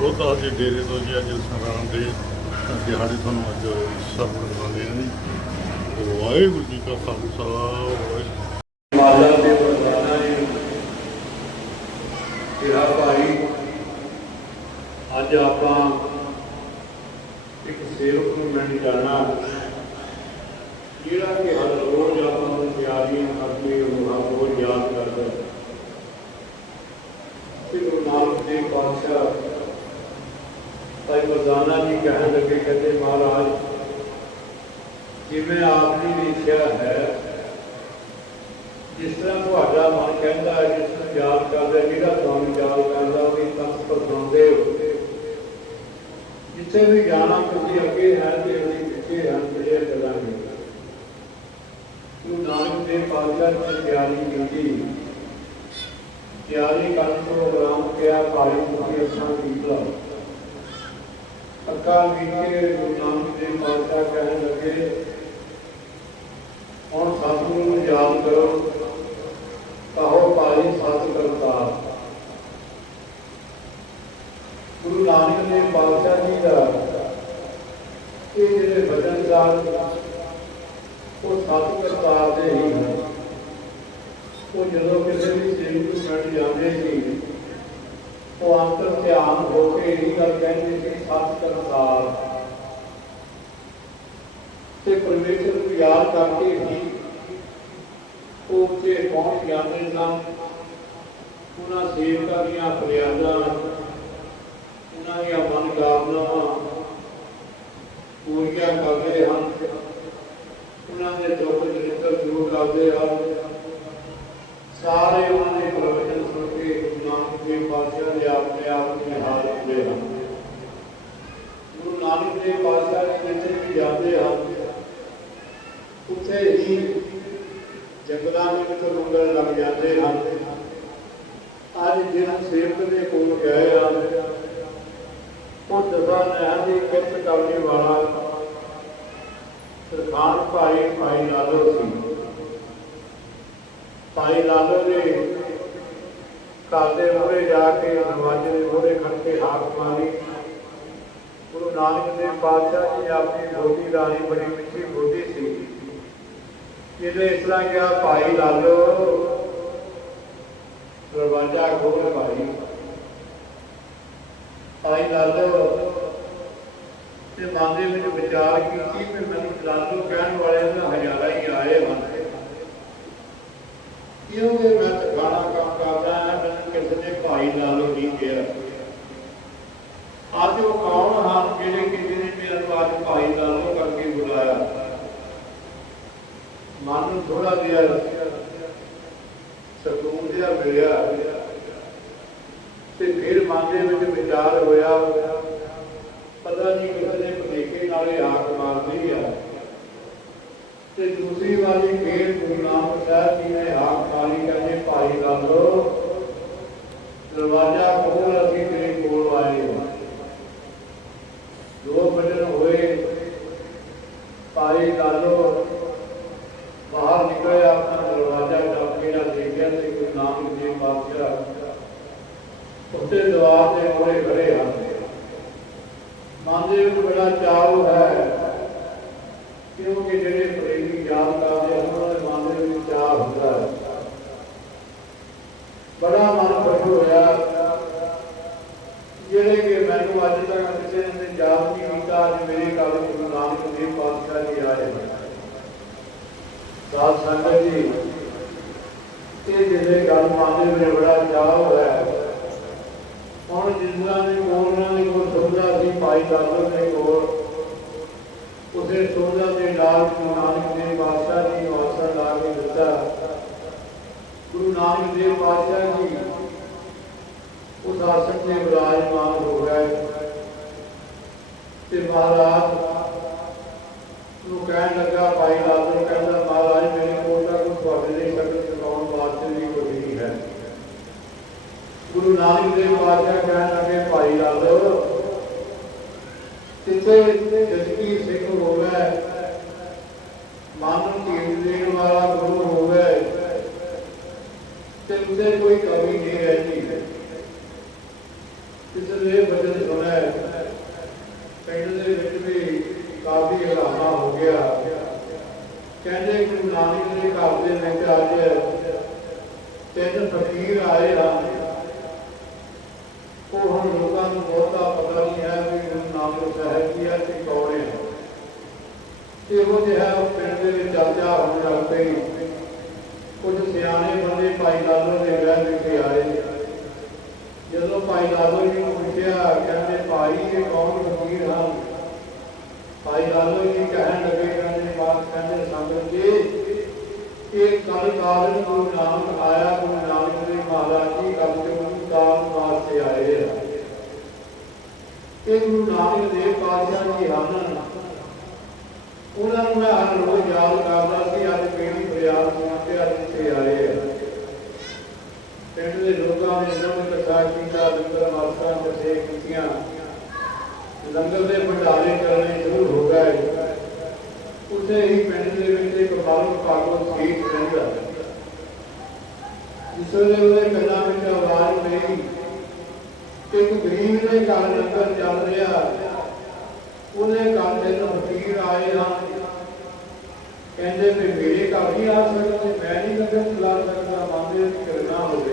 ਇਸ ਦੇ ਡੇਰੇ ਤੋਂ ਜੀ ਅੱਜ ਸੰਗਰਾਮ ਦੇ ਦਿਹਾੜੇ ਤੁਹਾਨੂੰ ਅੱਜ ਸਰਵ ਕਰਵਾਉਂਦੇ ਹਾਂ ਜੀ। ਵਾਹਿਗੁਰੂ ਜੀ ਕਾ ਖਾਲਸਾ, ਵਾਹਿਗੁਰੂ ਮਾਲਾ ਦੇ ਵਰਦਾਨਾ ਜੀ ਤੇਰਾ ਭਾਈ, ਅੱਜ ਆਪਾਂ ਇੱਕ ਸੇਵਕ ਨੂੰ ਮਿਲਣ ਜਾਣਾ। ਜਿਹੜਾ ਕਿ ਹਰ ਰੋਜ਼ ਆਪਾਂ ਨੂੰ ਤਿਆਰੀਆਂ ਕਰਕੇ ਉਹ ਰੋਜ਼ ਯਾਦ ਕਰਦਾ ਕਿ ਗੁਰੂ ਨਾਨਕ ਦੇਵ ਪਾਤਸ਼ਾਹ ਭਾਈ ਜੀ ਕਹਿਣ ਲੱਗੇ, ਕਹਿੰਦੇ ਮਹਾਰਾਜ, ਜਿਵੇਂ ਆਪ ਦੀ ਇੱਛਾ ਹੈ, ਜਿਸ ਤਰ੍ਹਾਂ ਤੁਹਾਡਾ ਮਨ ਕਹਿੰਦਾ ਹੈ, ਜਿਸ ਨੂੰ ਯਾਦ ਕਰਦਾ ਜਿਹੜਾ ਤੁਹਾਨੂੰ ਯਾਦ ਕਰਦਾ, ਉਹਦੀ ਤਖਤ ਪਰ ਬਣਾਉਂਦੇ ਹੋ ਜਿੱਥੇ ਵੀ ਜਾਣਾ ਤੁਸੀਂ ਅੱਗੇ ਹੈ ਤੇ ਉਹਦੀ ਪਿੱਛੇ ਹਨ ਜਿਹੜੇ ਚੱਲਾਂਗੇ ਗੁਰੂ ਨਾਨਕ ਦੇਵ ਪਾਤਸ਼ਾਹ ਨੇ ਤਿਆਰੀ ਕੀਤੀ ਤਿਆਰੀ ਕਰਨ ਤੋਂ ਆਰਾਮ ਕਿਹਾ ਕਾਲੀ ਤੁਸੀਂ ਅਸਾਂ ਕੀਤਾ ਅੱਖਾਂ ਵਿੱਚ ਗੁਰੂ ਨਾਨਕ ਦੇਵ ਪਾਤਸ਼ਾਹ ਕਹਿਣ ਲੱਗੇ, ਹੁਣ ਸਤਿਗੁਰੂ ਨੂੰ ਯਾਦ ਕਰੋ, ਕਹੋ ਭਾਈ ਸਤ ਕਰਤਾਰ ਗੁਰੂ ਨਾਨਕ ਦੇਵ ਪਾਤਸ਼ਾਹ ਜੀ ਦਾ ਇਹ ਜਿਹੜੇ ਵਚਨ ਗਾਲ ਉਹ ਸਤ ਕਰਤਾਰ ਦੇ ਹੀ ਉਹ ਜਦੋਂ ਕਿਸੇ ਵੀ ਸੇਵਕ ਨੂੰ ਮਿਲ ਜਾਂਦੇ ਸੀ ਉਹ ਅੰਤਰ ਧਿਆਨ ਹੋ ਕੇ ਇਹ ਗੱਲ ਕਹਿੰਦੇ ਸੀ ਸਤ ਕਰਤਾਰ ਤੇ ਪਰਮੇਸ਼ਰ ਨੂੰ ਯਾਦ ਕਰਕੇ ਹੀ ਉਹ ਉੱਥੇ ਪਹੁੰਚ ਜਾਂਦੇ ਸਨ। ਉਹਨਾਂ ਸੇਵਕਾਂ ਦੀਆਂ ਫਰਿਆਦਾਂ, ਉਹਨਾਂ ਦੀਆਂ ਮਨ ਕਾਮਨਾਵਾਂ ਪੂਰੀਆਂ ਕਰਦੇ ਹਨ। ਉਹਨਾਂ ਦੇ ਦੁੱਖ ਦਰਿੱਦਰ ਦੂਰ ਕਰਦੇ ਹਨ। ਸਾਰੇ ਉਹਨਾਂ ਦੇ ਪ੍ਰਵਚਨ ਸੁਣ ਕੇ ਗੁਰੂ ਨਾਨਕ ਦੇਵ ਪਾਤਸ਼ਾਹ ਦੇ ਆਪਣੇ ਆਪ ਨੂੰ ਨਿਹਾਲ ਹੁੰਦੇ ਹਨ। ਗੁਰੂ ਨਾਨਕ ਦੇਵ ਪਾਤਸ਼ਾਹ ਜੀ ਜਿੱਥੇ ਵੀ ਜਾਂਦੇ ਹਨ। ਉੱਥੇ ਹੀ ਜੰਗਲਾਂ ਵਿੱਚ ਰੁੰਗਣ ਲੱਗ ਜਾਂਦੇ ਹਨ। ਅੱਜ ਜਿਹਨਾਂ ਸੇਵਕ ਦੇ ਕੋਲ ਗਏ ਹਨ, ਉਹ ਦਸਾਂ ਨਹਿਰ ਦੀ ਕਿਰਤ ਕਰਨ ਵਾਲਾ ਸਰਦਾਰ ਭਾਈ ਭਾਈ ਲਾਲੋ ਸੀ। ਭਾਈ ਲਾਲੋ ਦੇ ਘਰ ਦੇ ਮੂਹਰੇ ਜਾ ਕੇ ਦਰਵਾਜ਼ੇ ਦੇ ਮੂਹਰੇ ਖੜ ਕੇ ਹਾਕ ਮਾਰੀ। ਗੁਰੂ ਨਾਨਕ ਦੇਵ ਪਾਤਸ਼ਾਹ ਜੀ ਆਪਣੀ ਬੋਲੀ ਰਾਣੀ ਬੜੀ ਮਿੱਠੀ ਬੋਲੀ ਸੀ। ਜਿਹਨੇ ਇਸ ਤਰ੍ਹਾਂ ਕਿਹਾ, ਭਾਈ ਲਾਲੋ, ਦਰਵਾਜ਼ਾ ਖੋਲ ਭਾਈ। ਭਾਈ ਲਾਲੋ, ਤੇ ਮਨ ਦੇ ਵਿੱਚ ਵਿਚਾਰ ਕੀਤੀ ਕਿ ਮੈਨੂੰ ਲਾਲੋ ਕਹਿਣ ਵਾਲੇ ਦਾ ਹਜ਼ਾਰਾਂ ਹੀ ਆਏ ਹਨ। ਕਿਉਂਕਿ ਮੈਂ ਤਾਂ ਖਾਣਾ ਕੰਮ ਕਰਦਾ ਹਾਂ ਮੈਨੂੰ ਕਿਸੇ ਨੇ ਭਾਈ ਲਾਲੋ ਨਹੀਂ ਕਿਹਾ ਅੱਜ ਉਹ ਕੌਣ ਹਨ ਜਿਹੜੇ ਕਿਸੇ ਨੇ ਮੇਰਾ ਅੱਜ ਭਾਈ ਲਾਲੋ ਕਰਕੇ ਬੁਲਾਇਆ? ਮਨ ਨੂੰ ਥੋੜਾ ਜਿਹਾ ਸਕੂਨ ਜਿਹਾ ਮਿਲਿਆ। ਤੇ ਫਿਰ ਮਨ ਦੇ ਵਿੱਚ ਵਿਚਾਰ ਹੋਇਆ। ਪਤਾ ਨਹੀਂ ਕਿਸੇ ਨੇ ਨਾਲ ਨਾਲੇ ਹਾਕ ਮਾਰਦੀ ਆ। ਤੇ ਦੂਸਰੀ ਵਾਰੀ ਫੇਰ ਗੁਰੂ ਨਾਨਕ ਸਾਹਿਬ ਜੀ ਨੇ ਹਾਕ ਮਾਰੀ, ਕਹਿੰਦੇ ਭਾਈ ਲਾਲੋ ਦਰਵਾਜ਼ਾ ਖੋਲ ਅਸੀਂ ਤੇਰੇ ਕੋਲ ਆਏ। ਹਾਂ ਦੋ ਵਜਨ ਹੋਏ। ਭਾਈ ਲਾਲੋ ਬਾਹਰ ਨਿਕਲੇ ਆਪਣਾ ਦਰਵਾਜ਼ਾ ਟੱਪ ਨਾ ਦੇਖਿਆ ਤੇ ਗੁਰੂ ਨਾਨਕ ਦੇਵ ਪਾਤਸ਼ਾਹ ਉੱਤੇ ਦਵਾਰ ਦੇ ਮੋੜੇ ਖੜੇ ਹਨ ਮਨ ਦੇ ਵਿੱਚ ਬੜਾ ਚਾਅ ਹੈ ਕਿਉਂਕਿ ਜਿਹੜੇ ਪ੍ਰੇਮੀ ਯਾਦ ਕਰਦੇ ਹਨ ਉਹਨਾਂ ਦੇ ਮਨ ਦੇ ਵਿੱਚ ਚਾਅ ਹੁੰਦਾ ਹੈ ਬੜਾ ਮਨ ਖੁਸ਼ ਹੋਇਆ ਜਿਹੜੇ ਕਿ ਮੈਨੂੰ ਅੱਜ ਤੱਕ ਕਿਸੇ ਨੇ ਯਾਦ ਨਹੀਂ ਕੀਤਾ ਅੱਜ ਮੇਰੇ ਘਰ ਗੁਰੂ ਨਾਨਕ ਦੇਵ ਪਾਤਸ਼ਾਹ ਜੀ ਆਏ ਹਨ ਸਾਧ ਸੰਗਤ ਜੀ, ਇਹ ਜਿਹੜੇ ਗੱਲ ਮਨ ਦੇ ਬੜਾ ਚਾਹ ਹੋਇਆ ਹੁਣ ਜਿੰਨਾ ਦੇ ਕੋਲ ਦੇ ਕੋਲ ਸੁਵਿਧਾ ਸੀ ਭਾਈ ਦਾਦਰ ਦੇ ਕੋਲ ਉਸੇ ਸੁਵਿਧਾ ਦੇ ਨਾਲ ਗੁਰੂ ਨਾਨਕ ਦੇਵ ਪਾਤਸ਼ਾਹ ਜੀ ਨੂੰ ਲਾ ਕੇ ਦਿੱਤਾ। ਗੁਰੂ ਨਾਨਕ ਦੇਵ ਪਾਤਸ਼ਾਹ ਜੀ, ਉਸ ਆਸਣ ਤੇ ਵਿਰਾਜਮਾਨ ਹੋ ਗਏ। ਤੇ ਮਹਾਰਾਜ ਨੂੰ ਕਹਿਣ ਲੱਗਾ, ਭਾਈ ਲਾਲ ਕਹਿੰਦਾ ਮਹਾਰਾਜ ਮੇਰੇ ਕੋਲ ਤਾਂ ਕੋਈ ਤੁਹਾਡੇ ਲਈ ਸ਼ਕਲ ਸਿਖਾਉਣ ਵਾਸਤੇ ਵੀ ਕੋਈ ਨਹੀਂ ਹੈ ਗੁਰੂ ਨਾਨਕ ਦੇਵ ਪਾਤਸ਼ਾਹ ਕਹਿਣ ਲੱਗੇ, ਭਾਈ ਲਾਲ ਕਿਤੇ ਜਸਕੀ ਸਿੱਖ ਹੋਵੇ, ਮਨ ਨੂੰ ਦੇਣ ਵਾਲਾ ਗੁਰੂ ਹੋਵੇ, ਤੇ ਉਹਦੇ ਕੋਈ ਕਮੀ ਨਹੀਂ ਰਹਿੰਦੀ। ਇਸ ਲਈ ਬਚਨ ਸੁਣਿਆ ਪਿੰਡ ਦੇ ਵਿੱਚ ਵੀ ਕਾਫੀ ਹਲਾਮਾ ਹੋ ਗਿਆ। ਕਹਿੰਦੇ ਗੁਰੂ ਨਾਨਕ ਦੇ ਘਰ ਦੇ ਵਿੱਚ ਅੱਜ ਤਿੰਨ ਫਕੀਰ ਆਏ ਹਨ ਉਹ ਹੁਣ ਲੋਕਾਂ ਨੂੰ ਬਹੁਤਾ ਪਤਾ ਨਹੀਂ ਹੈ ਵੀ ਗੁਰੂ ਨਾਨਕ ਸਾਹਿਬ ਕੀ ਹੈ ਤੇ ਕੌਣ ਹੈ ਇਹੋ ਜਿਹਾ ਪਿੰਡ ਦੇ ਵਿੱਚ ਚਰਚਾ ਹੋਣ ਲੱਗ ਪਈ। ਕੁਝ ਸਿਆਣੇ ਬੰਦੇ ਭਾਈ ਲਾਲੋ ਦੇ ਰਹਿ ਵਿਖੇ ਆਏ। ਜਦੋਂ ਭਾਈ ਲਾਲੋ ਜੀ ਨੂੰ ਪੁੱਛਿਆ, ਕਹਿੰਦੇ, ਭਾਈ, ਇਹ ਕੌਣ ਫਕੀਰ ਹਨ? ਭਾਈ ਲਾਲੋ ਜੀ ਕਹਿਣ ਲੱਗੇ, ਕਹਿੰਦੇ ਬਾਤ ਕਹਿੰਦੇ ਸੰਗਤ ਜੀ, ਇਹ ਕੱਲ ਕਾਰਨ ਗੁਰੂ ਨਾਨਕ ਆਇਆ, ਗੁਰੂ ਨਾਨਕ ਦੇ ਮਹਾਰਾਜ ਜੀ ਕੱਲ ਤੇ ਗੁਰੂ ਵਾਸਤੇ ਆਏ ਆ। ਇਹ ਗੁਰੂ ਨਾਨਕ ਦੇਵ ਪਾਤਸ਼ਾਹ ਜੀ ਹਨ। ਉਹਨਾਂ ਨੂੰ ਮੈਂ ਹਰ ਰੋਜ਼ ਯਾਦ ਕਰਦਾ ਸੀ, ਅੱਜ ਮੇਰੀ ਫਰਿਆਦ ਸੁਣ ਕੇ ਅੱਜ ਇੱਥੇ ਆਏ ਆ। ਪਿੰਡ ਦੇ ਲੋਕਾਂ ਨੇ ਇਹਨਾਂ ਨੂੰ ਕਥਾ ਕੀਤਾ, ਲੰਗਰ ਮਾਸਟਰਾਂ ਕਥੇ ਕੀਤੀਆਂ। ਲੰਗਰ ਦੇ ਭੰਡਾਰੇ ਕਰਨੇ ਸ਼ੁਰੂ ਹੋ ਗਏ। ਉੱਥੇ ਹੀ ਪਿੰਡ ਦੇ ਵਿੱਚ ਇੱਕ ਬਾਲਕ ਭਾਗਵਤ ਸੀਤ ਰਹਿੰਦਾ। ਜਿਸ ਵੇਲੇ ਉਹਦੇ ਕੰਨਾਂ ਵਿੱਚ ਆਵਾਜ਼ ਪਈ ਕਿ ਇੱਕ ਗਰੀਬ ਦੇ ਘਰ ਲੰਗਰ ਚੱਲ ਰਿਹਾ। ਉਹਦੇ ਘਰ ਦੇ ਫਕੀਰ ਆਏ ਹਨ ਕਹਿੰਦੇ ਵੀ ਮੇਰੇ ਘਰ ਨਹੀਂ ਆ ਸਕਦੇ ਮੈਂ ਨਹੀਂ ਲੰਗਰ ਚਲਾ ਸਕਦਾ, ਮੰਨਦੇ ਦੀ ਕਰਨਾ ਹੋ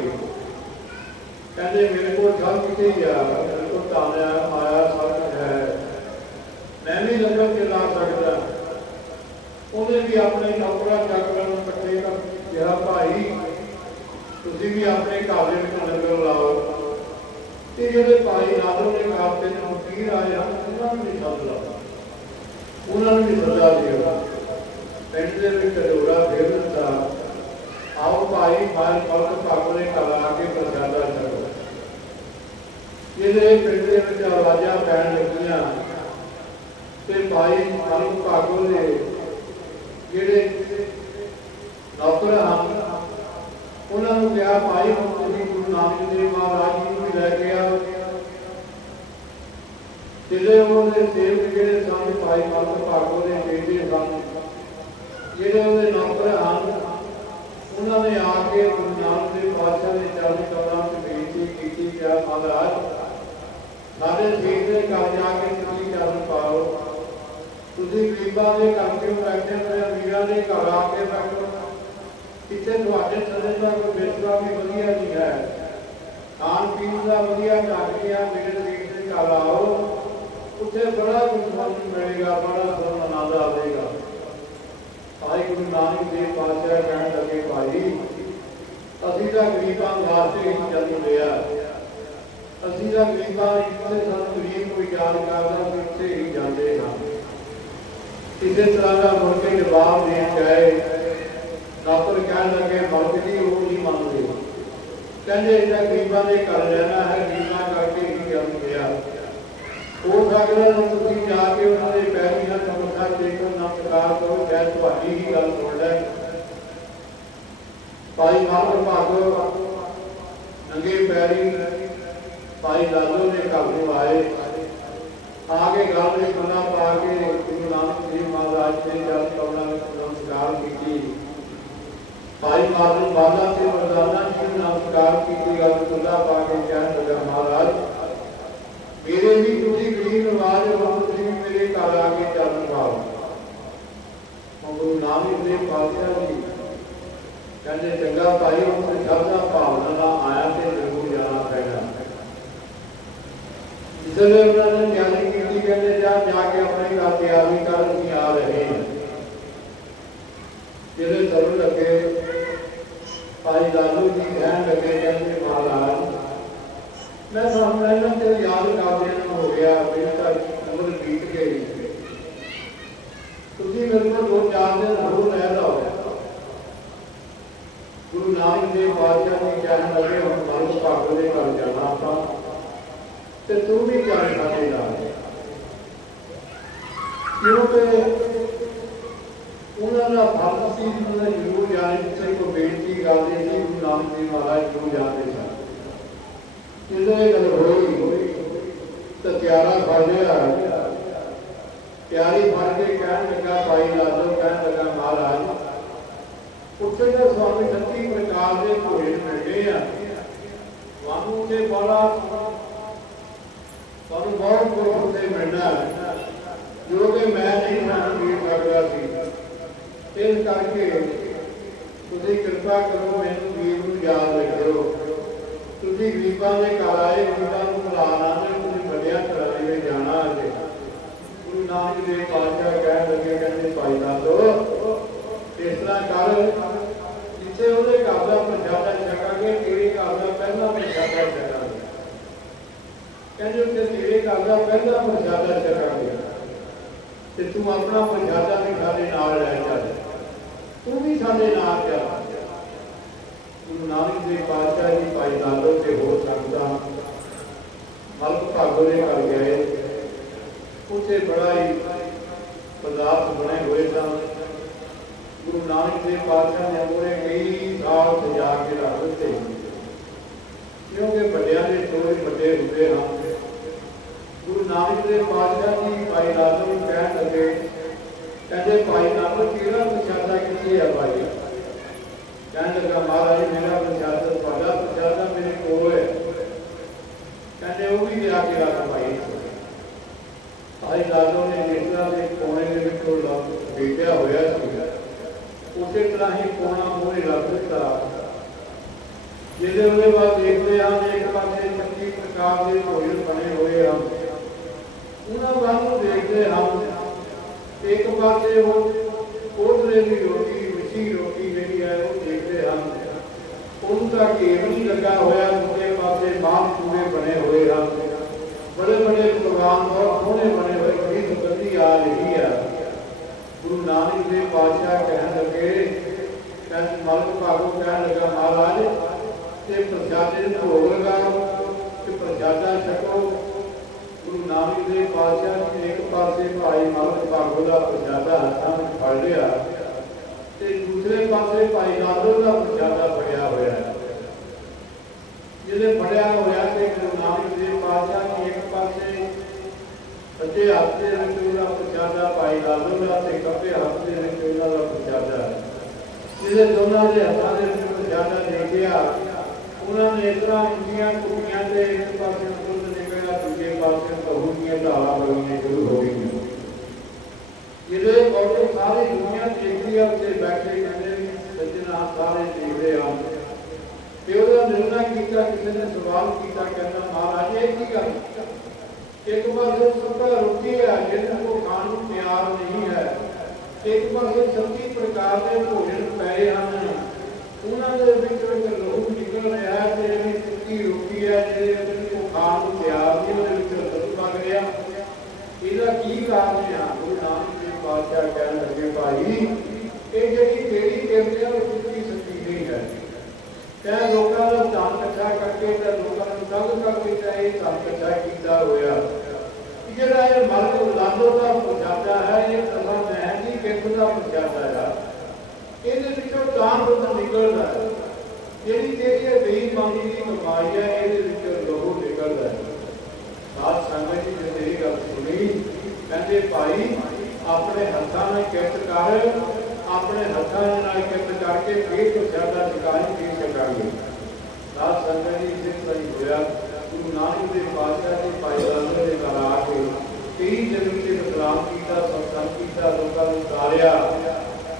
ਕਹਿੰਦੇ ਮੇਰੇ ਕੋਲ ਸਭ ਕਿਤੇ ਗਿਆ ਮੇਰੇ ਕੋਲ ਤਾਨਿਆ ਆਇਆ ਸਭ ਹੈ। ਮੈਂ ਵੀ ਲੰਗਰ ਚਲਾ ਸਕਦਾ। ਉਹਨੇ ਵੀ ਆਪਣੇ ਨੌਕਰਾਂ ਚਾਕਰਾਂ ਨੂੰ ਇਕੱਠੇ ਕਰ ਕਿਹਾ, ਭਾਈ, ਤੁਸੀਂ ਵੀ ਆਪਣੇ ਘਰ ਦੇ ਵਿੱਚ ਲੰਗਰ ਲਾਓ। ਤੇ ਜਿਹੜੇ ਭਾਈ ਨਾਲੋਂ ਦੇ ਘਰ ਤੇ ਫਕੀਰ ਆਇਆ ਉਹਨਾਂ ਨੂੰ ਵੀ ਸੱਦ ਲਾ ਉਹਨਾਂ ਨੂੰ ਵੀ ਸੱਦਾ ਦਿਓ ਪਿੰਡ ਦੇ ਵਿੱਚ ਢੋਰਾ ਫੇਰ ਦਿੱਤਾ। ਆਓ ਭਾਈ ਮਾਲ ਫਲਕ ਭਾਗਲੇ ਘਰ ਆ ਕੇ ਪ੍ਰਸ਼ਾਦਾ ਛਕੋ। ਇਹਦੇ ਪਿੰਡ ਦੇ ਵਿੱਚ ਆਵਾਜ਼ਾਂ ਪੈਣ ਲੱਗੀਆਂ। ਤੇ ਭਾਈ ਫਲਕ ਭਾਗਲੇ ਜਿਹੜੇ ਨੌਕਰ ਹਨ, ਉਹਨਾਂ ਨੂੰ ਕਿਹਾ, ਭਾਈ, ਹੁਣ ਤੁਸੀਂ ਗੁਰੂ ਨਾਨਕ ਦੇਵ ਮਹਾਰਾਜ ਜੀ ਨੂੰ ਵੀ ਲੈ ਕੇ ਆਓ। ਜਿਹੜੇ ਉਹਦੇ ਸੇਵਕ ਜਿਹੜੇ ਸਨ ਭਾਈ ਮਲਕ ਭਾਗੋ ਦੇ ਬੇਟੇ ਸਨ ਜਿਹੜੇ ਉਹਦੇ ਨੌਕਰ ਹਨ, ਉਹਨਾਂ ਨੇ ਆ ਕੇ ਗੁਰੂ ਨਾਨਕ ਦੇਵ ਪਾਤਸ਼ਾਹ ਦੇ ਚਰਨ ਕਮਲਾਂ 'ਚ ਬੇਨਤੀ ਕੀਤੀ ਕਿ ਮਹਾਰਾਜ, ਸਾਡੇ ਸੇਵਕ ਦੇ ਘਰ ਜਾ ਕੇ ਤੁਸੀਂ ਚਰਨ ਪਾਓ। ਤੁਸੀਂ ਗਰੀਬਾਂ ਦੇ ਘਰ ਕਿਉਂ ਬੈਠੇ ਹੋਏ ਵੀਰਾਂ ਦੇ ਘਰ ਆ ਕੇ ਬੈਠੋ ਕਿਤੇ ਤੁਹਾਡੇ ਸਦੇ ਦਾ ਕੋਈ ਵਿਸਵਾ ਵੀ ਵਧੀਆ ਨਹੀਂ ਹੈ। ਖਾਣ ਪੀਣ ਦਾ ਵਧੀਆ ਢੱਕ ਗਿਆ ਮੇਰੇ ਦੇ ਘਰ ਆਓ। ਉੱਥੇ ਬੜਾ ਕੁਝ ਤੁਹਾਨੂੰ ਮਿਲੇਗਾ, ਬੜਾ ਤੁਹਾਨੂੰ ਆਨੰਦ ਆਵੇਗਾ। ਭਾਈ ਗੁਰੂ ਨਾਨਕ ਦੇਵ ਪਾਤਸ਼ਾਹ ਕਹਿਣ ਲੱਗੇ, ਭਾਈ, ਅਸੀਂ ਤਾਂ ਗਰੀਬਾਂ ਵਾਸਤੇ ਹੀ ਜਨਮ ਲਿਆ ਅਸੀਂ ਤਾਂ ਗਰੀਬਾਂ ਜਿੱਥੇ ਸਾਨੂੰ ਗਰੀਬ ਕੋਈ ਯਾਦ ਕਰਦਾ, ਅਸੀਂ ਉੱਥੇ ਹੀ ਜਾਂਦੇ ਹਾਂ। ਕਿਸੇ ਤਰ੍ਹਾਂ ਦਾ ਮੁੜ ਕੇ ਜਵਾਬ ਦੇਣ ਗਏ ਨੌਕਰ ਕਹਿਣ ਲੱਗੇ, ਮਰਦ ਜੀ, ਉਹ ਨਹੀਂ ਮੰਨਦੇ। ਕਹਿੰਦੇ, ਇਹਦਾ ਗਰੀਬਾਂ ਦੇ ਘਰ ਰਹਿਣਾ ਹੈ, ਗਰੀਬਾਂ ਕਰਕੇ ਹੀ ਜਨਮ ਲਿਆ ਹੋ ਸਕਦਾ ਹੈ ਤੁਸੀਂ ਜਾ ਕੇ ਉਹਨਾਂ ਦੇ ਪੈਰੀ ਹੱਥ ਮੱਥਾ ਟੇਕੋ ਨਮਸਕਾਰ ਕਰੋ ਸ਼ਾਇਦ ਤੁਹਾਡੀ ਹੀ ਗੱਲ ਸੁਣ ਲੈ ਭਾਈ ਮਾਲਕ ਭਾਗੋ, ਨੰਗੇ ਪੈਰੀ ਭਾਈ ਲਾਲੋ ਦੇ ਘਰ ਨੂੰ ਆਏ। ਆ ਕੇ ਗੱਲ ਦੇ ਬੰਨਾ ਪਾ ਕੇ ਗੁਰੂ ਨਾਨਕ ਦੇਵ ਮਹਾਰਾਜ ਦੇ ਜਲ ਕਮਲਾਂ ਵਿੱਚ ਨਮਸਕਾਰ ਕੀਤੀ। ਭਾਈ ਮਾਧੂ ਬਾਲਾ ਤੇ ਮਰਦਾਨਾ ਜੀ ਨੂੰ ਨਮਸਕਾਰ ਕੀਤੀ, ਗੱਲ ਖੁੱਲਾ ਪਾ ਕੇ ਕਹਿਣ ਲੱਗਾ, ਮਹਾਰਾਜ ਮੇਰੇ ਵੀ ਤੁਸੀਂ ਗਰੀਬ ਨਵਾਜ ਹੋ ਤੁਸੀਂ ਵੀ ਮੇਰੇ ਘਰ ਆ ਕੇ ਚਰਨ ਪਾਓ ਹੁਣ ਗੁਰੂ ਨਾਨਕ ਦੇਵ ਜੀ। ਕਹਿੰਦੇ, ਚੰਗਾ ਭਾਈ, ਹੁਣ ਸ਼ਬਦਾਂ ਭਾਵਨਾ ਨਾਲ ਆਇਆ ਤੇ ਜ਼ਰੂਰ ਜਾਣਾ ਪੈਣਾ। ਇਸ ਲਈ ਉਹਨਾਂ ਨੇ ਤਿਆਰੀ ਕੀਤੀ, ਕਹਿੰਦੇ, ਜਾ ਜਾ ਕੇ ਆਪਣੇ ਘਰ ਤਿਆਰੀ ਕਰ, ਅਸੀਂ ਆ ਰਹੇ ਜਿਹੜੇ ਜ਼ਰੂਰ ਲੱਗੇ, ਭਾਈ ਲਾਲੂ ਜੀ ਕਹਿਣ ਲੱਗੇ, ਕਹਿੰਦੇ, ਮਹਾਰਾਜ, ਮੈਂ ਤੁਹਾਨੂੰ ਇਹਨਾਂ ਤੇ ਯਾਦ ਕਰਦੇ ਨੂੰ ਹੋ ਗਿਆ, ਮੇਰੇ ਤਾਂ ਉਮਰ ਬੀਤ ਗਈ ਤੁਸੀਂ ਮੇਰੇ ਕੋਲ ਦੋ ਚਾਰ ਦਿਨ ਹੋਰ ਰਹਿ ਲਓ ਗੁਰੂ ਨਾਨਕ ਦੇਵ ਪਾਤਸ਼ਾਹ ਜੀ ਕਹਿਣ ਲੱਗੇ ਹੁਣ ਮਨ ਭਾਗੋ ਦੇ ਘਰ ਜਾਣਾ ਆਪਾਂ, ਤੇ ਤੂੰ ਵੀ ਚੱਲ ਸਾਡੇ ਨਾਲ ਕਿਉਂਕਿ ਉਹਨਾਂ ਦਾ ਫਰਜ਼ ਸੀ ਕਿ ਉਹਨਾਂ ਨੇ ਜ਼ਰੂਰ ਜਾਣੇ ਜਿੱਥੇ ਕੋਈ ਬੇਨਤੀ ਕਰਦੇ ਸੀ, ਗੁਰੂ ਨਾਨਕ ਦੇਵ ਮਹਾਰਾਜ ਜ਼ਰੂਰ ਜਾਂਦੇ ਸਨ। ਜਦੋਂ ਇਹ ਗੱਲ ਹੋਈ, ਤਾਂ ਤਿਆਰਾ ਫੜ ਲਿਆ। ਤਿਆਰੀ ਫੜ ਕੇ ਕਹਿਣ ਲੱਗਾ ਭਾਈ ਲਾਲੋ ਕਹਿਣ ਲੱਗਾ ਮਹਾਰਾਜ, ਉੱਥੇ ਦਾ ਸਵਾਮੀ ਸੱਤੀ ਪ੍ਰਕਾਰ ਦੇ ਭੋਜਨ ਮਿਲਦੇ ਆ। ਤੁਹਾਨੂੰ ਤੇ ਬੜਾ ਤੁਹਾਨੂੰ ਬਹੁਤ ਕੁਝ ਉੱਥੇ ਮਿਲਣਾ ਜੋ ਕਿ ਮੈਂ ਨਹੀਂ ਤੁਹਾਨੂੰ ਦੇ ਸਕਦਾ ਸੀ। ਇਸ ਕਰਕੇ ਤੁਸੀਂ ਕਿਰਪਾ ਕਰੋ, ਮੈਨੂੰ ਵੀਰ ਨੂੰ ਯਾਦ ਰੱਖਿਓ। ਤੁਸੀਂ ਗਰੀਬਾਂ ਦੇ ਘਰ ਆਏ ਗਰੀਬਾਂ ਨੂੰ ਬੁਲਾਣਾ ਤੇ ਤੁਸੀਂ ਵੱਡਿਆਂ ਘਰਾਂ ਵਿੱਚ ਜਾਣਾ ਅੱਜ। ਨਾਨਕ ਦੇਵ ਪਾਤਸ਼ਾਹ ਕਹਿਣ ਲੱਗੇ, ਕਹਿੰਦੇ, ਭਾਈ ਨਾਥੋ ਇਸ ਤਰ੍ਹਾਂ ਕਰ, ਜਿੱਥੇ ਉਹਦੇ ਘਰ ਦਾ ਪ੍ਰਸ਼ਾਦਾ ਛਕਾਂਗੇ, ਤੇਰੇ ਘਰ ਦਾ ਪਹਿਲਾ ਪ੍ਰਸ਼ਾਦਾ ਛਕਾਂਗੇ। ਕਹਿੰਦੇ, ਉੱਥੇ ਤੇਰੇ ਘਰ ਦਾ ਪਹਿਲਾ ਪ੍ਰਸ਼ਾਦਾ ਛਕਾਂਗੇ। ਤੇ ਤੂੰ ਆਪਣਾ ਪ੍ਰਸ਼ਾਦਾ ਵੀ ਸਾਡੇ ਨਾਲ ਲੈ ਚੱਲ। ਤੂੰ ਵੀ ਸਾਡੇ ਨਾਲ ਚੱਲ। ਗੁਰੂ ਨਾਨਕ ਦੇਵ ਪਾਤਸ਼ਾਹ ਜੀ, ਭਾਈ ਨਾਨਕ ਤੇ ਹੋ ਸਕਦਾ ਮਲਕ ਭਾਗੋ ਦੇ ਘਰ ਗਏ। ਉੱਥੇ ਬੜਾ ਹੀ ਪਦਾਰਥ ਬਣੇ ਹੋਏ ਸਨ। ਗੁਰੂ ਨਾਨਕ ਦੇਵ ਪਾਤਸ਼ਾਹ ਨੇ ਉਹਨੇ ਕਈ ਸਾਲ ਸਜਾ ਕੇ ਰੱਖ ਦਿੱਤੇ। ਕਿਉਂਕਿ ਵੱਡਿਆਂ ਦੇ ਚੋਰੇ ਵੱਡੇ ਹੁੰਦੇ ਹਨ। ਗੁਰੂ ਨਾਨਕ ਦੇਵ ਪਾਤਸ਼ਾਹ ਜੀ ਭਾਈ ਲਾਲੋ ਨੂੰ ਕਹਿਣ ਲੱਗੇ, ਕਹਿੰਦੇ, ਭਾਈ ਲਾਲੋ, ਕਿਹੜਾ ਪ੍ਰਸ਼ਾਦਾ ਕਿੱਥੇ ਆ ਭਾਈ? ਕਹਿਣ ਲੱਗਾ, ਮਹਾਰਾਜ, ਮੇਰਾ ਪ੍ਰਸ਼ਾਦਾ, ਤੁਹਾਡਾ ਪ੍ਰਸ਼ਾਦਾ ਮੇਰੇ ਕੋਲ ਹੈ। ਕਹਿੰਦੇ, ਉਹ ਵੀ ਲਿਆ ਕੇ ਰੱਖ ਭਾਈ। ਭਾਈ ਲਾਲੋ ਨੇ ਨੇਤਰਾ ਦੇ ਕੋਨੇ ਦੇ ਵਿੱਚੋਂ ਲੱਭ ਬੇਟਿਆ ਹੋਇਆ ਸੀ। ਉਸੇ ਤਰ੍ਹਾਂ ਹੀ ਕੋਨਾ ਮੂਹਰੇ ਰੱਖ ਦਿੱਤਾ। ਜਿਹਦੇ ਉਹਦੇ ਬਾਅਦ ਦੇਖਦੇ ਹਾਂ ਇੱਕ ਪਾਸੇ 25 ਪ੍ਰਕਾਰ ਦੇ ਭੋਜਨ ਬਣੇ ਹੋਏ ਹਨ। ਉਹਨਾਂ ਵੱਲ ਨੂੰ ਦੇਖਦੇ ਹਨ ਇੱਕ ਪਾਸੇ ਉਹ ਕੋਧਰੇ ਦੀ ਰੋਟੀ, ਮਿੱਠੀ ਰੋਟੀ ਜਿਹੜੀ ਹੈ ਉਹ ਦੇਖਦੇ ਹਨ ਉਹਨੂੰ ਤਾਂ ਘੇਰ ਨਹੀਂ ਲੱਗਾ ਹੋਇਆ, ਦੂਜੇ ਪਾਸੇ ਬਾਹਰ ਪੂਰੇ ਬਣੇ ਹੋਏ ਹਨ। ਬੜੇ ਬੜੇ ਪ੍ਰੋਗਰਾਮ ਬਹੁਤ ਸੋਹਣੇ ਬਣੇ ਆ ਰਹੀ ਹੈ ਗੁਰੂ ਨਾਨਕ ਦੇਵ ਪਾਤਸ਼ਾਹ ਕਹਿਣ ਲੱਗੇ ਕਹਿੰਦੇ ਮਲਕ ਭਾਗੋ ਕਹਿਣ ਲੱਗਾ, ਮਹਾਰਾਜ, ਤੇ ਪ੍ਰਸ਼ਾਦੇ ਨੂੰ ਭੋਗ ਲਗਾਓ ਤੇ ਪ੍ਰਸ਼ਾਦਾ ਛਕੋ। ਗੁਰੂ ਨਾਨਕ ਦੇਵ ਪਾਤਸ਼ਾਹ ਨੇ ਇੱਕ ਪਾਸੇ ਭਾਈ ਮਲਕ ਭਾਗੋ ਦਾ ਪ੍ਰਸ਼ਾਦਾ ਹੱਥਾਂ ਵਿੱਚ ਫੜ ਲਿਆ ਤੇ ਦੂਸਰੇ ਪਾਸੇ ਭਾਈ ਨਾਨਕ ਦਾ ਪ੍ਰਸ਼ਾਦਾ ਫੜਿਆ ਹੋਇਆ। ਹੈ ਜਿਹਦੇ ਫੜਿਆ ਹੋਇਆ ਤੇ ਗੁਰੂ ਨਾਨਕ ਦੇ ਪਾਤਸ਼ਾਹ ਨੇ ਇੱਕ ਪਾਸੇ ਸੱਜੇ ਹੱਥ ਦੇ ਵਿੱਚ ਉਹਦਾ ਪ੍ਰਸ਼ਾਦਾ ਭਾਈ ਲਾਲੂ ਦਾ ਤੇ ਖੱਬੇ ਹੱਥ ਦੇ ਵਿੱਚ ਉਹਨਾਂ ਦਾ ਪ੍ਰਸ਼ਾਦਾ ਹੈ ਜਿਹਦੇ ਦੋਨਾਂ ਦੇ ਹੱਥਾਂ ਦੇ ਵਿੱਚ ਪ੍ਰਸ਼ਾਦਾ ਦੇਖਿਆ ਉਹਨਾਂ ਨੇ ਇਸ ਤਰ੍ਹਾਂ ਇੰਨੀਆਂ ਕੁੜੀਆਂ ਦੇ ਇੱਕ ਪਾਸੇ ਦੁੱਧ ਨਿਕਲਿਆ ਦੂਜੇ ਪਾਸੇ ਬਹੂ ਦੀਆਂ ਢਾਲਾਂ ਬਣੀਆਂ ਸ਼ੁਰੂ ਹੋ ਗਈਆਂ। ਜਿਹਦੇ ਕੋਲ ਸਾਰੀ ਦੁਨੀਆ ਦੇਖਦੀ ਆ, ਉੱਥੇ ਬੈਠੇ ਕਹਿੰਦੇ ਵੀ ਸੱਜਣਾ ਸਾਰੇ ਦੇਖਦੇ ਆ। ਤੇ ਉਹਦਾ ਨਿਰਣਾ ਕੀਤਾ, ਕਿਸੇ ਨੇ ਸਵਾਲ ਕੀਤਾ, ਕਹਿੰਦਾ, ਮਹਾਰਾਜ, ਇਹ ਕੀ ਗੱਲ? ਇੱਕ ਪਾਸੇ ਸੁੱਕਾ ਰੋਟੀ ਹੈ ਜਿਹਨੂੰ ਕੋ ਖਾਣ ਨੂੰ ਤਿਆਰ ਨਹੀਂ ਹੈ। ਇੱਕ ਪਾਸੇ 36 ਪ੍ਰਕਾਰ ਦੇ ਭੋਜਨ ਪਏ ਹਨ। ਉਹਨਾਂ ਦੇ ਵਿੱਚੋਂ ਇੱਕ ਲੋਹ ਨਿਕਲ ਰਿਹਾ ਹੈ ਤੇ ਜਿਹੜੀ ਸੁੱਕੀ ਰੋਟੀ ਹੈ ਜਿਹੜੇ ਕੋ ਖਾਣ ਨੂੰ ਤਿਆਰ ਨਹੀਂ, ਉਹਦੇ ਵਿੱਚੋਂ ਦੁੱਧ ਵਗ ਰਿਹਾ। ਇਹਦਾ ਕੀ ਕਾਰਨ ਹੈ? ਗੁਰੂ ਨਾਨਕ ਦੇਵ ਪਾਤਸ਼ਾਹ ਕਹਿਣ ਲੱਗੇ, ਭਾਈ, ਇਹ ਜਿਹੜੀ ਤੇਰੀ ਕਿਰਤ ਹੈ, ਉਹ ਸੁੱਕੀ ਸੱਚੀ ਨਹੀਂ ਹੈ। ਕਹਿ ਲੋਕਾਂ ਦਾ ਧਨ ਇਕੱਠਾ ਕਰਕੇ ਤੇ ਲੋਕਾਂ ਨੂੰ ਤੰਗ ਕਰਕੇ ਚਾਹੇ ਧਨ ਇਕੱਠਾ ਕੀਤਾ ਹੋਇਆ। ਜਿਹੜਾ ਇਹ ਮਰਦ ਲਾਲੋ ਦਾ ਪ੍ਰਸ਼ਾਦਾ ਹੈ, ਇਹ ਅਸਲ ਮੈਂ ਦੀ ਕਿਰਤ ਦਾ ਹੈ। ਇਹਦੇ ਵਿੱਚੋਂ ਤਾਂ ਦੁੱਧ ਨਿਕਲਦਾ ਹੈ। ਜਿਹੜੀ ਤੇਰੀ ਬੇਈਮਾਨੀ ਦੀ ਕਮਾਈ ਹੈ, ਇਹਦੇ ਵਿੱਚੋਂ ਲੋਹੂ ਨਿਕਲਦਾ ਹੈ। ਸਾਧ ਸੰਗਤ ਜੀ ਨੇ ਮੇਰੀ ਗੱਲ ਸੁਣੀ। ਕਹਿੰਦੇ, ਭਾਈ, ਆਪਣੇ ਹੱਥਾਂ ਨਾਲ ਕਿਰਤ ਕਰ। ਆਪਣੇ ਹੱਥਾਂ ਨਾਲ ਕਿਰਤ ਕਰਕੇ ਫੇਰ ਪ੍ਰਸ਼ਾਦਾ ਸਿਕਾਈ ਦੇ ਸਕਾਂਗੇ ਸਾਧ ਸੰਗਤ ਜੀ ਇਸੇ ਤਰ੍ਹਾਂ ਹੀ ਹੋਇਆ, ਗੁਰੂ ਨਾਨਕ ਦੇਵ ਪਾਤਸ਼ਾਹ ਜੀ ਭਾਈ ਲਾਲੇ ਦੇ ਘਰ ਆ ਕੇ ਕਈ ਜਨਮ ਦੇ ਇਸਲਾਮ ਕੀਤਾ ਸਤਸੰਗ ਕੀਤਾ, ਲੋਕਾਂ ਨੂੰ ਤਾਰਿਆ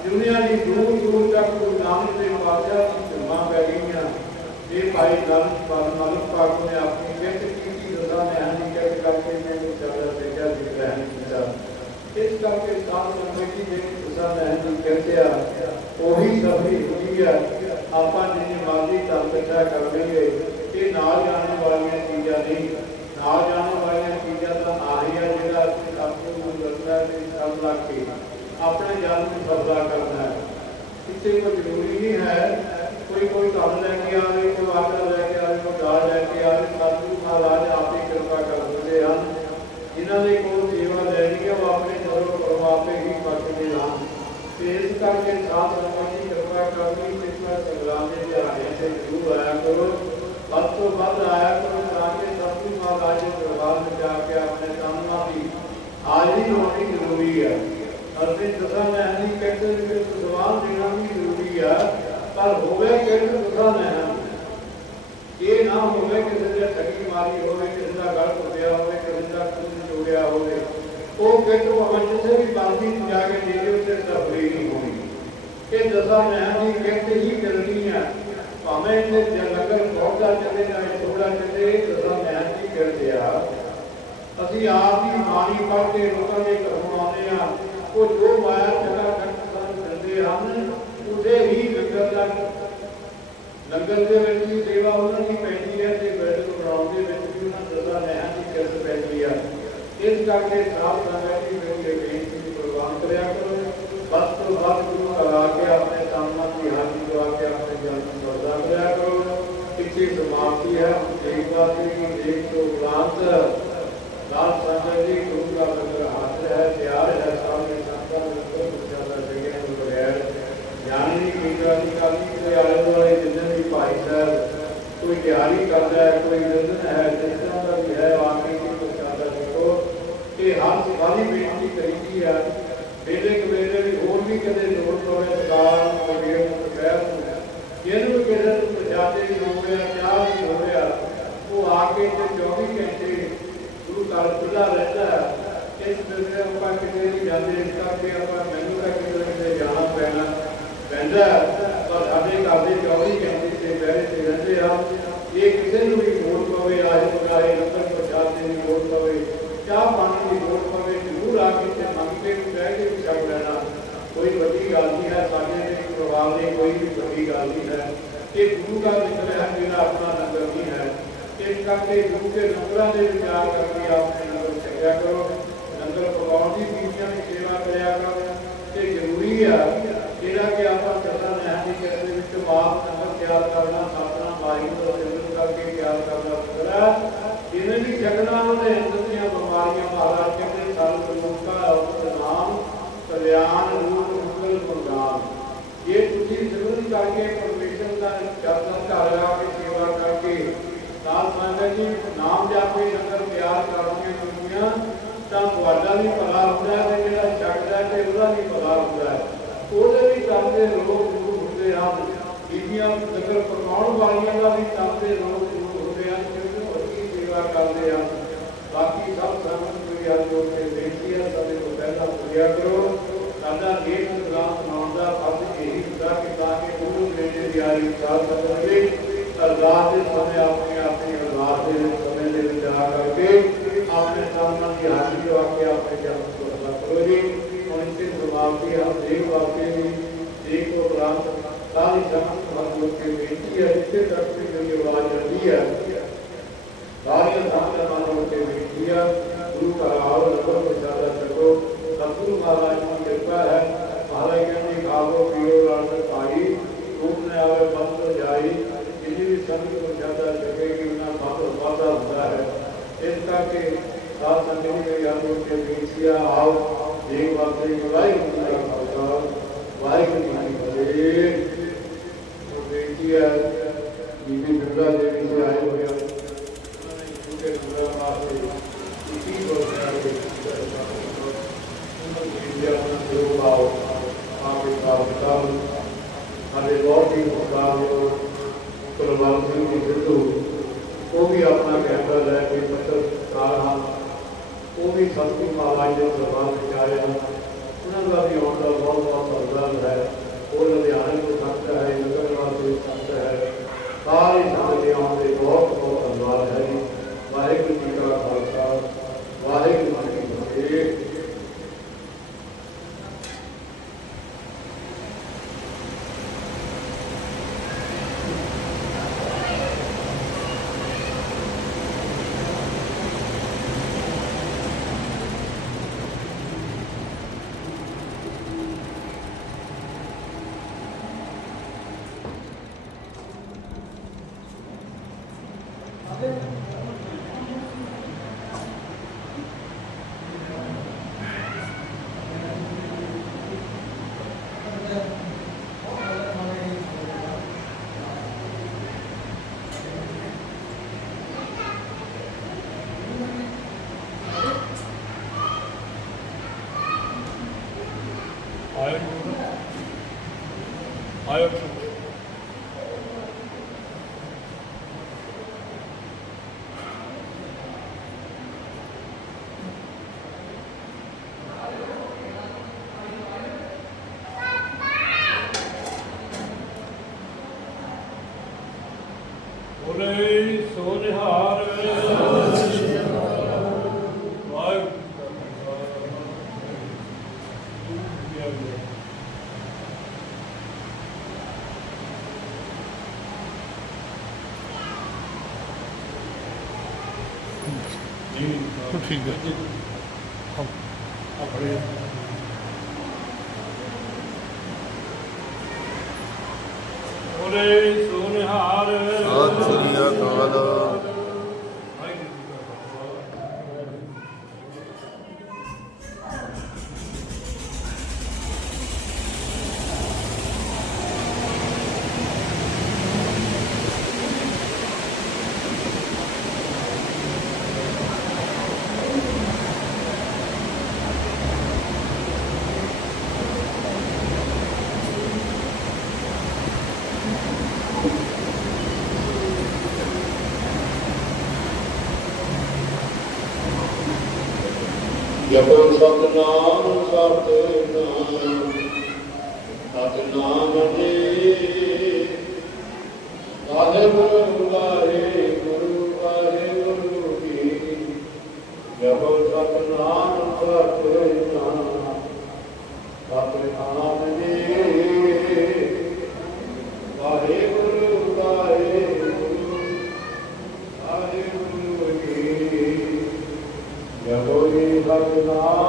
ਦੁਨੀਆ ਦੀ ਦੂਰ ਦੂਰ ਤੱਕ ਗੁਰੂ ਨਾਨਕ ਦੇਵ ਪਾਤਸ਼ਾਹ ਦੀ ਧਰਮਾਂ ਪੈ ਗਈਆਂ, ਇਹ ਭਾਈ ਲਾਲ ਪਾਲ ਮਾਲਕ ਪਾਕ ਨੇ ਆਪਣੀ ਕਿਰਤ ਕੀਤੀ ਦਸਾਂ ਨੇ ਹਾਨੀ ਕਿਰਤ ਕਰਕੇ ਮੈਨੂੰ ਚੱਲਦਾ ਦੇਖਿਆ ਜੀ ਰਹਿਣ ਕੀਤਾ ਇਸ ਕਰਕੇ ਸਾਧ ਸੰਗਤ ਜੀ ਨੇ ਦਸਾਂ ਨੇ ਹਾਨੀ ਕਿਰਤਿਆ ਉਹੀ ਸਭੀ ਹੋਈ ਹੈ ਆਪਾਂ ਜਿੰਨੀ ਮਰਜ਼ੀ ਤਾਂ ਕਰ ਲਈਏ, ਇਹ ਨਾਲ ਜਾਣ ਵਾਲੀਆਂ ਚੀਜ਼ਾਂ ਨਹੀਂ। ਨਾਲ ਜਾਣ ਵਾਲੀਆਂ ਚੀਜ਼ਾਂ ਤਾਂ ਆਹੀ ਹੈ ਜਿਹੜਾ ਅਸੀਂ ਨੂੰ ਕਰਨਾ ਤੇ ਸਭ ਲਾ ਕੇ ਆਪਣੇ ਜਨ ਨੂੰ ਸਬਦਾ ਕਰਨਾ ਹੈ। ਕਿਸੇ ਕੋਈ ਜ਼ਰੂਰੀ ਨਹੀਂ ਹੈ ਕੋਈ ਕੋਈ ਧਨ ਲੈ ਕੇ ਆਵੇ, ਕੋਈ ਆਟਾ ਲੈ ਕੇ ਆਵੇ, ਕੋਈ ਦਾਲ ਲੈ ਕੇ ਆਵੇ ਸਤਿਗੁਰੂ ਮਹਾਰਾਜ ਆਪੇ ਕਿਰਪਾ ਕਰ ਦਿੰਦੇ ਹਨ। ਜਿਨ੍ਹਾਂ ਦੇ ਕੋਲ ਸੇਵਾ ਲੈਣੀ ਹੈ, ਉਹ ਆਪਣੇ ਦਰੋਂ ਕਰੋ ਆਪੇ ਹੀ ਬਖਸ਼ਦੇ ਹਨ ਇਸ ਕਰਕੇ ਸਾਧ ਸੰਗਤ ਦੀ ਕਿਰਪਾ ਕਰਨੀ, ਕਿਰਪਾ ਸੰਗਰਾਮ ਦੇ ਦਿਹਾੜੇ ਤੇ ਜ਼ਰੂਰ ਆਇਆ ਕਰੋ। ਵੱਧ ਤੋਂ ਵੱਧ ਆਇਆ ਕਰੋ ਤਾਂ ਕਿ ਸਤਿਗੁਰੂ ਮਹਾਰਾਜ ਦੇ ਦਰਬਾਰ ਵਿੱਚ ਜਾ ਕੇ ਆਪਣੇ ਸਾਹਮਣਾ ਦੀ ਹਾਜ਼ਰੀ ਹੋਣੀ ਜ਼ਰੂਰੀ ਹੈ ਅਸੀਂ ਦਸਾਂ ਮਹੀਨੇ ਕਹਿੰਦੇ ਨੇ ਕਿ ਸਵਾਲ ਦੇਣਾ ਵੀ ਜ਼ਰੂਰੀ ਹੈ ਪਰ ਹੋਵੇ ਕਿਰਤ ਦਸਾਂ ਮਹੀਨੇ ਇਹ ਨਾ ਹੋਵੇ ਕਿਸੇ ਦੇ ਠੱਗੀ ਮਾਰੀ ਹੋਵੇ, ਕਿਸੇ ਦਾ ਗਲ ਟੁੱਟਿਆ ਹੋਵੇ ਕਿਸੇ ਦਾ ਹੋਵੇ ਉਹ ਕਿਤ ਭਾਵੇਂ ਜਿੱਥੇ ਵੀ ਬਾਦੀ ਨੂੰ ਜਾ ਕੇ ਦੇ ਦੇ ਉੱਤੇ ਤਬਲੀਗ ਨਹੀਂ ਹੋਣੀ। ਇਹ ਦਸਾਂ ਮੈਂ ਦੀ ਕਿਤ ਹੀ ਕਰਨੀ ਆ। ਭਾਵੇਂ ਇਹਦੇ ਜਨਗਰ ਬਹੁਤਾ ਚੱਲੇ ਨਾ ਥੋੜਾ ਚੱਲੇ, ਇਹ ਦਸਾਂ ਮੈਂ ਦੀ ਕਰਦੇ ਆ। ਅਸੀਂ ਆਪ ਦੀ ਬਾਣੀ ਪੜ੍ਹ ਕੇ ਲੋਕਾਂ ਦੇ ਘਰੋਂ ਆਉਂਦੇ ਆ ਉਹ ਜੋ ਮਾਇਆ ਜਗਾ ਖੱਟ ਸਾਨੂੰ ਦਿੰਦੇ ਹਨ ਉਹਦੇ ਹੀ ਲੰਗਰ ਦਾ ਲੰਗਰ ਦੇ ਵਿੱਚ ਵੀ ਸੇਵਾ ਉਹਨਾਂ ਦੀ ਪੈਂਦੀ ਹੈ ਤੇ ਬੈਠ ਨੂੰ ਬਣਾਉਣ ਦੇ ਵਿੱਚ ਵੀ ਉਹਨਾਂ ਦਸਾਂ ਨਹਿਆਂ ਦੀ ਕਿਰਤ ਪੈਂਦੀ ਆ। ਇਸ ਕਰਕੇ ਸਾਧ ਸੰਗਤ ਦੀ ਮੇਰੀ ਇਹ ਬੇਨਤੀ ਨੂੰ ਪ੍ਰਵਾਨ ਕਰਿਆ ਕਰੋ। ਬਸ ਤੋਂ ਬਸ ਗੁਰੂ ਕਰਾ ਕੇ ਆਪਣੇ ਸਾਹਮਣੇ ਦੀ ਹਾਜ਼ਰੀ ਦਵਾ ਕੇ ਆਪਣੇ ਜਨ ਨੂੰ ਵਰਦਾ ਕਰਿਆ ਕਰੋ। ਪਿੱਛੇ ਸਮਾਪਤੀ ਹੈ। ਦੇਖਵਾਦੀ ਦੀ ਦੇਖ ਤੋਂ ਉਪਰੰਤ ਨਾਲ ਸੰਗਤ ਜੀ, ਗੁਰੂ ਦਾ ਲੰਗਰ ਹਾਜ਼ਰ ਹੈ, ਤਿਆਰ ਹੈ। ਸਾਹਮਣੇ ਸੰਗਤਾਂ ਨੂੰ ਲੰਗਰ ਪਹੁੰਚਾਦਾ ਜਗਿਆ ਨੂੰ ਬਗੈਰ ਗਿਆਨੀ ਦੀ ਕੀਮਤ ਦੀ ਕਾਲੀ ਦੇ ਆਲੇ ਦੁਆਲੇ ਜਿੰਨੇ ਵੀ ਭਾਈ ਸਾਹਿਬ, ਕੋਈ ਤਿਆਰੀ ਕਰਦਾ ਹੈ, ਕੋਈ ਰੰਜਨ ਹੈ ਜਿਸ ਤਰ੍ਹਾਂ ਦਾ ਵੀ ਹੈ ਆਖਰੀ ਦੀ ਪਹੁੰਚਾਦਾ ਦੇਖੋ ਕਿ ਹਰ ਸਾਰੀ ਬੇਨਤੀ ਕਰੀਦੀ ਹੈ ਵੇਲੇ ਕਵੇਲੇ ਵੀ ਹੋਰ ਵੀ ਕਦੇ ਲੋੜ ਪਵੇ ਸਕਾਰ ਨੂੰ ਵਗੇਰ ਨੂੰ ਦੁਪਹਿਰ ਨੂੰ ਜਿਹਨੂੰ ਵੀ ਕਿਸੇ ਨੂੰ ਪਹੁੰਚਾਦੇ ਵੀ ਹੋ ਰਿਹਾ ਚਾਹ ਵੀ ਹੋ ਰਿਹਾ ਉਹ ਆ ਕੇ ਤੇ 24 ਘੰਟੇ ਗੁਰੂ ਘਰ ਖੁੱਲਾ ਰਹਿੰਦਾ ਹੈ ਇਸ ਵੇਲੇ ਆਪਾਂ ਕਿਤੇ ਨਹੀਂ ਜਾਂਦੇ ਇਸ ਕਰਕੇ ਆਪਾਂ ਮੈਨੂੰ ਤਾਂ ਕਿਤੇ ਨਾ ਕਿਤੇ ਜਾਣਾ ਪੈਣਾ ਪੈਂਦਾ ਹੈ। ਪਰ ਸਾਡੇ ਘਰ ਦੇ 24 ਘੰਟੇ ਤੇ ਬਹਿਰੇ ਤੇ ਰਹਿੰਦੇ ਆ ਇਹ ਕਿਸੇ ਨੂੰ ਵੀ ਲੋੜ ਪਵੇ ਆਏ ਬਗਾਏ ਲੰਗਰ ਪ੍ਰਸ਼ਾਦ ਦੀ ਲੋੜ ਪਵੇ ਚਾਹ ਪਾਣੀ ਦੀ ਲੋੜ ਪਵੇ ਜ਼ਰੂਰ ਆ ਕੇ ਤੇ ਮੰਗ ਕੇ ਵੀ ਬਹਿ ਕੇ ਵੀ ਛਕ ਲੈਣਾ ਕੋਈ ਵੱਡੀ ਗੱਲ ਨਹੀਂ ਹੈ ਸਾਡੇ ਦੇ ਪਰਿਵਾਰ ਦੀ ਕੋਈ ਵੀ ਵੱਡੀ ਗੱਲ ਨਹੀਂ ਹੈ ਇਹ ਗੁਰੂ ਦਾ ਜ਼ਿਕਰ ਹੈ ਜਿਹੜਾ ਆਪਣਾ ਲੰਗਰ ਨਹੀਂ ਹੈ, ਇਸ ਕਰਕੇ ਗੁਰੂ ਦੇ ਲੰਗਰਾਂ ਦੇ ਵਿਚਾਰ ਕਰਕੇ ਆਪਣੇ ਲੰਗਰ ਛਕਿਆ ਕਰੋ। ਲੰਗਰ ਪਕਾਉਣ ਦੀ ਬੀਬੀਆਂ ਦੀ ਸੇਵਾ ਕਰਿਆ ਕਰੋ। ਤੇ ਜ਼ਰੂਰੀ ਆ ਜਿਹੜਾ ਕਿ ਆਪਾਂ ਦਸਾਂ ਨਿਆਂ ਦੀ ਕਿਰਤ ਦੇ ਵਿੱਚ ਮਾਪ ਨੰਬਰ ਤਿਆਰ ਕਰਨਾ ਸਾਪਣਾ ਬਾਈ ਨੂੰ ਸਿਮਰਨ ਕਰਕੇ ਤਿਆਰ ਕਰਨਾ ਪੂਰਾ ਜਿਵੇਂ ਵੀ ਛਕਣਾ ਉਹਦੇ ਅੰਦਰ ਦੀਆਂ ਬਿਮਾਰੀਆਂ ਮਹਾਰਾਜ ਕਹਿੰਦੇ ਸਰਬ ਲੋਕਾਂ ਦਾ ਨਾਮ, ਕਲਿਆਣ ਰੂਪ ਮੁਕਲ ਗੁਰਦਾਨ ਇਹ ਤੁਸੀਂ ਜ਼ਰੂਰ ਕਰਕੇ ਪਰਮੇਸ਼ਰ ਦਾ ਚਰਨ ਘਰ ਆ ਸੇਵਾ ਕਰਕੇ ਨਾਲ ਸੰਗਤ ਜੀ ਨਾਮ ਜਾਪੇ ਲੰਗਰ ਤਿਆਰ ਕਰਨੀਆਂ ਦੁਨੀਆਂ ਤਾਂ ਤੁਹਾਡਾ ਵੀ ਭਲਾ ਹੁੰਦਾ ਹੈ ਤੇ ਜਿਹੜਾ ਛੱਡਦਾ ਤੇ ਉਹਦਾ ਵੀ ਭਲਾ ਹੁੰਦਾ ਹੈ। ਉਹਦੇ ਵੀ ਕਰਦੇ ਰੋਗ ਦੂਰ ਹੁੰਦੇ ਹਨ। ਬੀਬੀਆਂ ਲੰਗਰ ਪਕਾਉਣ ਵਾਲੀਆਂ ਦਾ ਵੀ ਕਰਦੇ ਰੋਗ ਦੂਰ ਹੁੰਦੇ ਹਨ ਕਿਉਂਕਿ ਉਹ ਸੇਵਾ ਕਰਦੇ ਹਨ। ਬਾਕੀ ਸਭ ਸੰਗਤ ਨੂੰ ਯਾਦ ਹੋ ਬੇਨਤੀ ਹੈ, ਸਾਡੇ ਤੋਂ ਪਹਿਲਾਂ ਪੁੱਛਿਆ ਕਰੋ। ਸਾਡਾ ਦੇਸ਼ ਗੁਲਾਮ ਬਣਾਉਣ ਦਾ ਫਰਜ਼ ਇਹੀ ਹੁੰਦਾ ਕਿ ਤਾਂ ਕਿ ਗੁਰੂ ਮੇਰੇ ਦੀ ਆਈ ਸਾਧ ਸਕਣਗੇ ਅਰਦਾਸ ਦੇ ਸਮੇਂ ਆਪਣੇ ਆਪਣੀ ਅਰਦਾਸ ਦੇ ਸਮੇਂ ਦੇ ਵਿੱਚ ਆ ਕਰਕੇ ਆਪਣੇ ਸਾਹਮਣੇ ਦੀ ਹਾਜ਼ਰੀ ਲਵਾ ਕੇ ਆਪਣੇ ਜਨ ਨੂੰ ਅਰਦਾਸ ਕਰੋ ਜੀ ਹੁਣ ਇਸੇ ਸਮਾਪਤੀ ਹਮ ਦੇਖ ਵਾਸਤੇ ਵੀ ਦੇਖ ਤੋਂ ਉਪਰੰਤ ਸਾਰੀ ਸੰਗਤ ਹੱਥ ਜੋੜ ਕੇ ਬੇਨਤੀ ਹੈ ਜਿੱਥੇ ਤੱਕ ਵੀ ਮੇਰੀ ਆਵਾਜ਼ ਆਉਂਦੀ ਹੈ ਸਾਰੀਆਂ ਸੰਗਤਾਂ ਨੂੰ ਕੇ ਬੇਨਤੀ ਹੈ ਗੁਰੂ ਘਰ ਆਓ ਲਗੋ ਪ੍ਰਸ਼ਾਦਾ ਛਕੋ ਸਤਿਗੁਰੂ ਮਹਾਰਾਜ ਦੀ ਕਿਰਪਾ ਹੈ। ਮਹਾਰਾਜ ਕਹਿੰਦੇ, ਖਾਵੋ, ਪੀਓ, ਰਲ ਪਾਈ ਰੂਪ ਨੇ ਆਵੇ, ਬੰਦ ਜਾਈ। ਜਿੰਨੀ ਵੀ ਸੰਗਤ ਪ੍ਰਸ਼ਾਦਾ ਛਕੇਗੀ ਉਹਨਾਂ ਸਭ ਵਾਧਾ ਹੁੰਦਾ ਹੈ। ਇਸ ਕਰਕੇ ਸਾਧ ਸੰਗਤ ਜੀ ਮੇਰੀ ਗੱਲ ਨੂੰ ਕੇ ਬੇਨਤੀ ਹੈ ਆਓ ਦੇਖ ਵਾਸਤੇ ਵਾਹਿਗੁਰੂ ਜਪੋ ਸਤਨਾਮ ਸਤਨਾਮ ਸਤਨਾਮ ਸਦਾ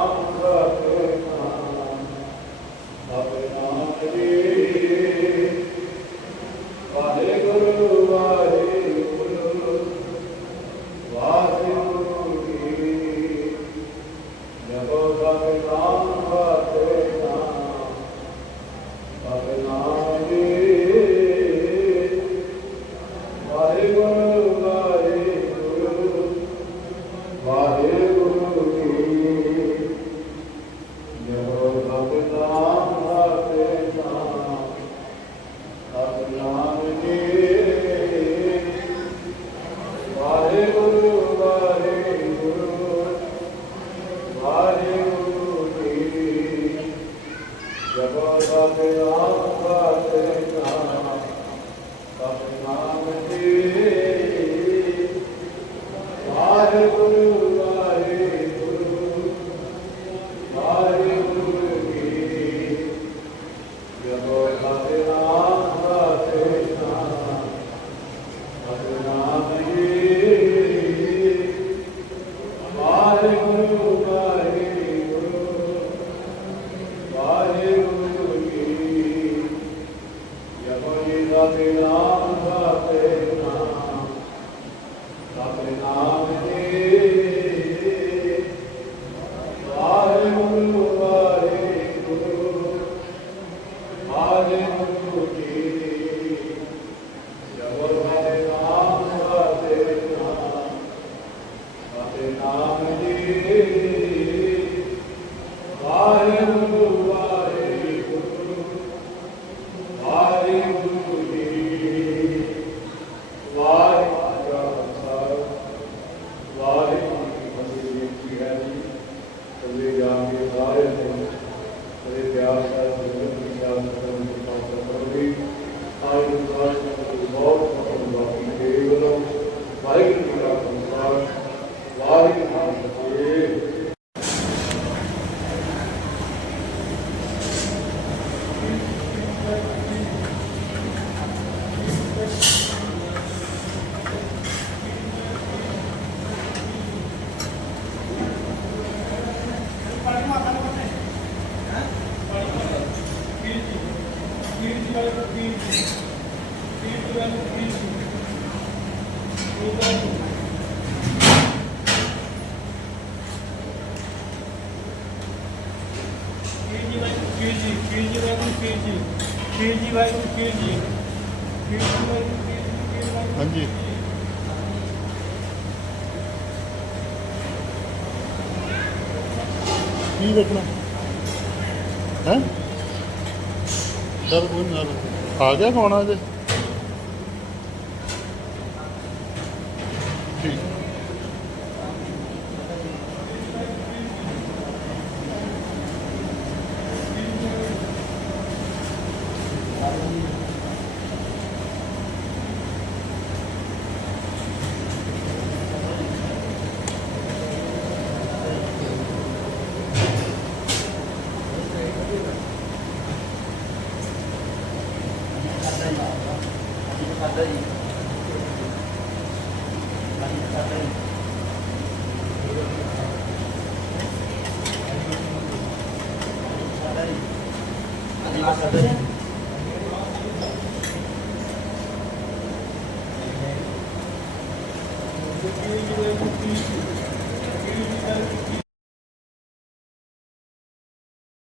ਦੇਖਣਾ। ਹੈ? ਸਰ ਕੋਈ ਨਾ ਆ ਗਿਆ ਕੌਣ ਜੇ